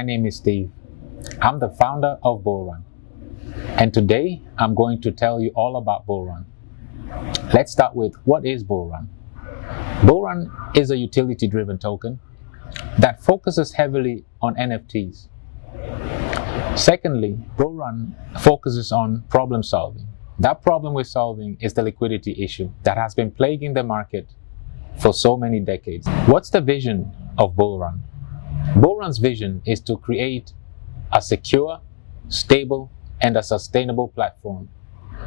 My name is Steve. I'm the founder of Bullrun. And today I'm going to tell you all about Bullrun. Let's start with what is Bullrun. Bullrun is a utility-driven token that focuses heavily on NFTs. Secondly, Bullrun focuses on problem solving. That problem we're solving is the liquidity issue that has been plaguing the market for so many decades. What's the vision of Bullrun? Bullrun's vision is to create a secure, stable, and a sustainable platform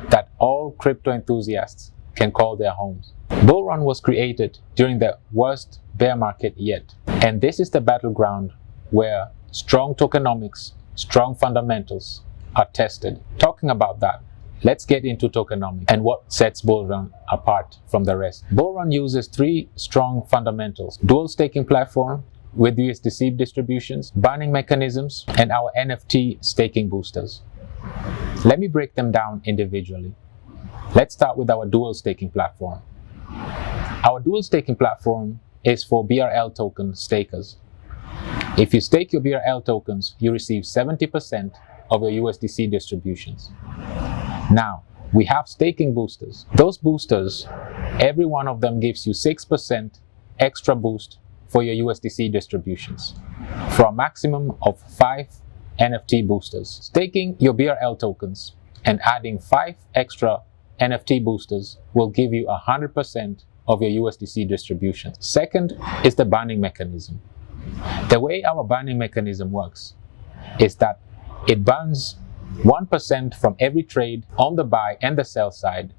that all crypto enthusiasts can call their homes. Bullrun was created during the worst bear market yet, and this is the battleground where strong tokenomics, strong fundamentals are tested. Talking about that, let's get into tokenomics and what sets Bullrun apart from the rest. Bullrun uses three strong fundamentals: dual staking platform with USDC distributions, burning mechanisms, and our NFT staking boosters. Let me break them down individually. Let's start with our dual staking platform. Our dual staking platform is for BRL token stakers. If you stake your BRL tokens, you receive 70% of your USDC distributions. Now, we have staking boosters. Those boosters, every one of them gives you 6% extra boost for your USDC distributions, for a maximum of 5 NFT boosters. Staking your BRL tokens and adding 5 extra NFT boosters will give you 100% of your USDC distributions. Second is the burning mechanism. The way our burning mechanism works is that it burns 1% from every trade on the buy and the sell side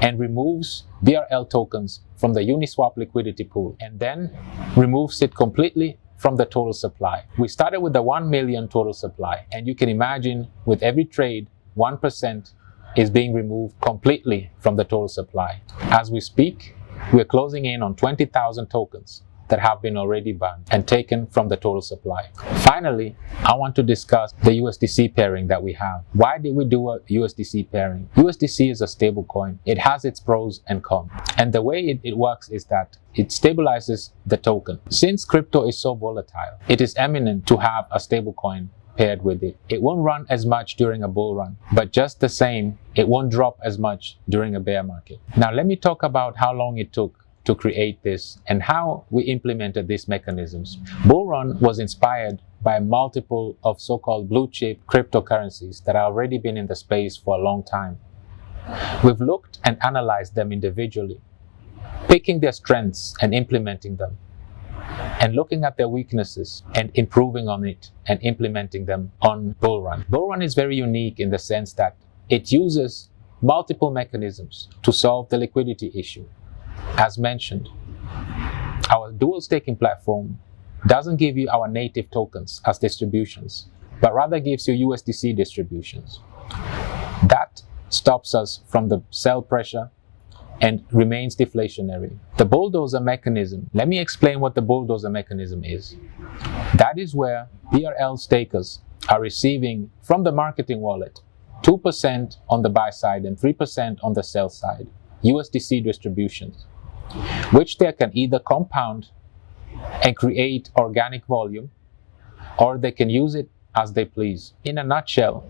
and removes BRL tokens from the Uniswap liquidity pool, and then removes it completely from the total supply. We started with the 1 million total supply, and you can imagine with every trade, 1% is being removed completely from the total supply. As we speak, we're closing in on 20,000 tokens that have been already burned and taken from the total supply. Finally, I want to discuss the USDC pairing that we have. Why did we do a USDC pairing? USDC is a stable coin. It has its pros and cons. And the way it works is that it stabilizes the token. Since crypto is so volatile, it is eminent to have a stable coin paired with it. It won't run as much during a bull run, but just the same, it won't drop as much during a bear market. Now let me talk about how long it took to create this and how we implemented these mechanisms. Bullrun was inspired by multiple of so-called blue chip cryptocurrencies that have already been in the space for a long time. We've looked and analyzed them individually, picking their strengths and implementing them, and looking at their weaknesses and improving on it and implementing them on Bullrun. Bullrun is very unique in the sense that it uses multiple mechanisms to solve the liquidity issue. As mentioned, our dual staking platform doesn't give you our native tokens as distributions, but rather gives you USDC distributions. That stops us from the sell pressure and remains deflationary. The bulldozer mechanism, let me explain what the bulldozer mechanism is. That is where BRL stakers are receiving from the marketing wallet 2% on the buy side and 3% on the sell side, USDC distributions, which they can either compound and create organic volume, or they can use it as they please. In a nutshell,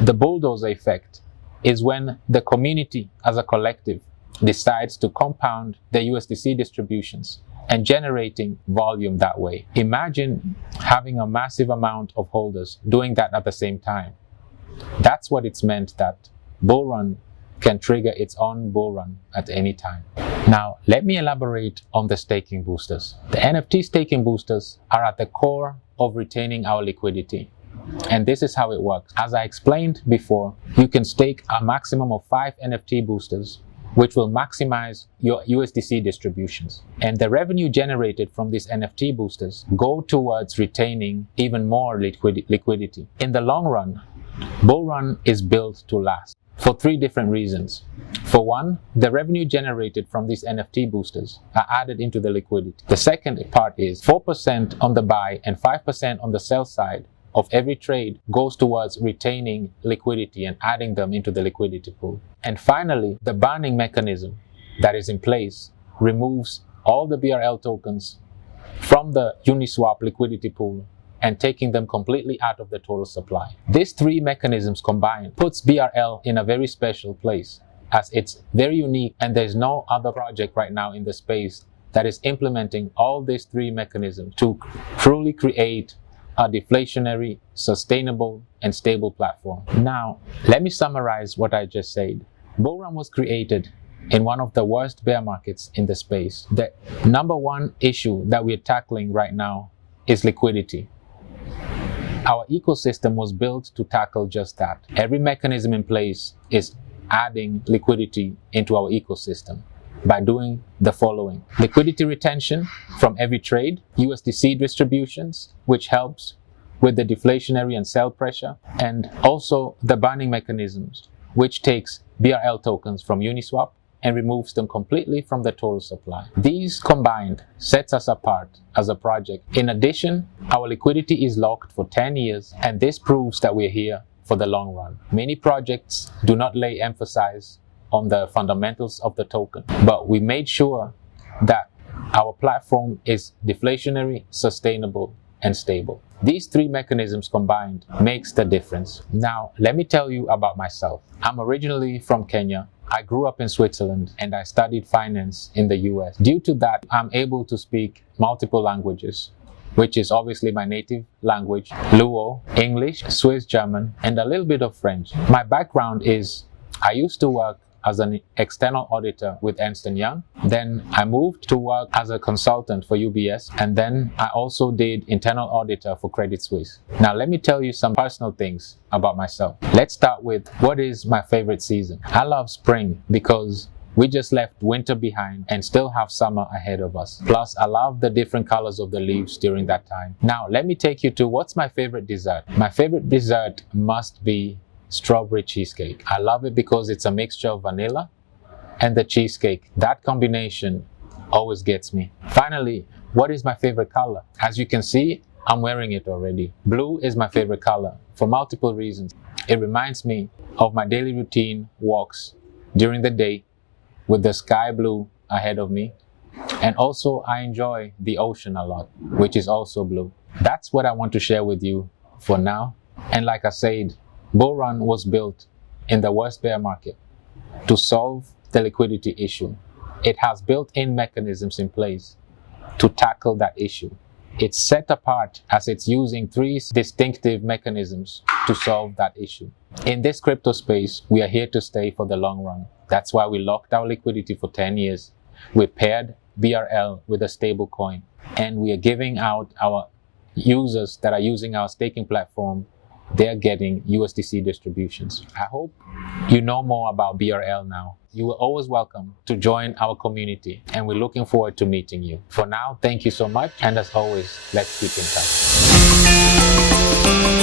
the bulldozer effect is when the community as a collective decides to compound the USDC distributions and generating volume that way. Imagine having a massive amount of holders doing that at the same time. That's what it's meant that Bullrun can trigger its own bull run at any time. Now, let me elaborate on the staking boosters. The NFT staking boosters are at the core of retaining our liquidity. And this is how it works. As I explained before, you can stake a maximum of 5 NFT boosters, which will maximize your USDC distributions. And the revenue generated from these NFT boosters go towards retaining even more liquidity. In the long run, Bullrun is built to last for 3 different reasons. For one, the revenue generated from these NFT boosters are added into the liquidity. The second part is 4% on the buy and 5% on the sell side of every trade goes towards retaining liquidity and adding them into the liquidity pool. And finally, the burning mechanism that is in place removes all the BRL tokens from the Uniswap liquidity pool and taking them completely out of the total supply. These three mechanisms combined puts BRL in a very special place, as it's very unique and there's no other project right now in the space that is implementing all these three mechanisms to truly create a deflationary, sustainable, and stable platform. Now, let me summarize what I just said. Bullrun was created in one of the worst bear markets in the space. The number one issue that we're tackling right now is liquidity. Our ecosystem was built to tackle just that. Every mechanism in place is adding liquidity into our ecosystem by doing the following: liquidity retention from every trade, USDC distributions, which helps with the deflationary and sell pressure, and also the banning mechanisms, which takes BRL tokens from Uniswap and removes them completely from the total supply. These combined sets us apart as a project. In addition, our liquidity is locked for 10 years, and this proves that we're here for the long run. Many projects do not lay emphasis on the fundamentals of the token, but we made sure that our platform is deflationary, sustainable, and stable. These three mechanisms combined makes the difference. Now, let me tell you about myself. I'm originally from Kenya. I grew up in Switzerland and I studied finance in the US. Due to that, I'm able to speak multiple languages, which is obviously my native language: Luo, English, Swiss German, and a little bit of French. My background is I used to work as an external auditor with Ernst & Young. Then I moved to work as a consultant for UBS, and then I also did internal auditor for Credit Suisse. Now let me tell you some personal things about myself. Let's start with what is my favorite season. I love spring because we just left winter behind and still have summer ahead of us. Plus, I love the different colors of the leaves during that time. Now, let me take you to what's my favorite dessert. My favorite dessert must be strawberry cheesecake. I love it because it's a mixture of vanilla and the cheesecake. That combination always gets me. Finally, what is my favorite color? As you can see, I'm wearing it already. Blue is my favorite color for multiple reasons. It reminds me of my daily routine walks during the day with the sky blue ahead of me. And also I enjoy the ocean a lot, which is also blue. That's what I want to share with you for now. And like I said, Bullrun was built in the worst bear market to solve the liquidity issue. It has built-in mechanisms in place to tackle that issue. It's set apart as it's using three distinctive mechanisms to solve that issue. In this crypto space, we are here to stay for the long run. That's why we locked our liquidity for 10 years. We paired BRL with a stable coin, and we are giving out our users that are using our staking platform, they're getting USDC distributions. I hope you know more about BRL now. You are always welcome to join our community, and we're looking forward to meeting you. For now, thank you so much, and as always, let's keep in touch.